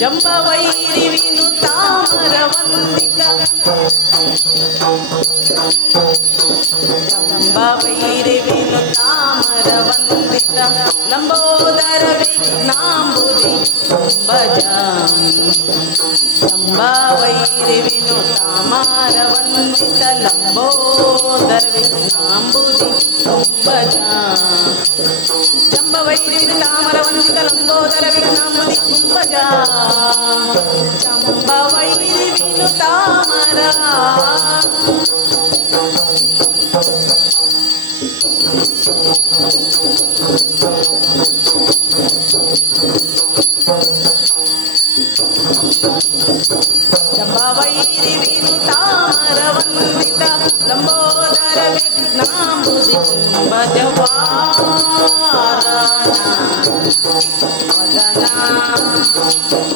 ಜಂಬವೈರಿ ವಿನುತಾಮರ ವಂದಿತ ಜಂಬವೈರಿ ವಿನುತಾಮರ ವಂದಿತ Lambodara ವಿಘ್ನಾಂಬುದಿ ಕುಂಭಜ ಜಂಬವೈರಿ ವಿನುತಾಮರ ವಂದಿತ Lambodara ವಿಘ್ನಾಂಬುದಿ ಕುಂಭಜ ಜಂಬವೈರಿ ವಿನುತಾಮರ ವಂದಿತ Lambodara ವಿಘ್ನಾಂಬುದಿ ಕುಂಭಜ ಜಂಬವೈರಿ ವಿನುತಾಮರ ಜಂಬವೈರಿ ವಿನುತಾಮರ ವಂದಿತ Lambodara ವಿಘ್ನಾಂಬುದಿ ಕುಂಭಜ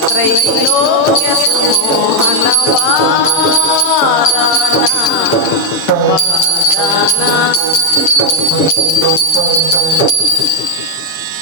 ತ್ರೈಲೋಕ್ಯ Mohan ವಾರಣ ವದನ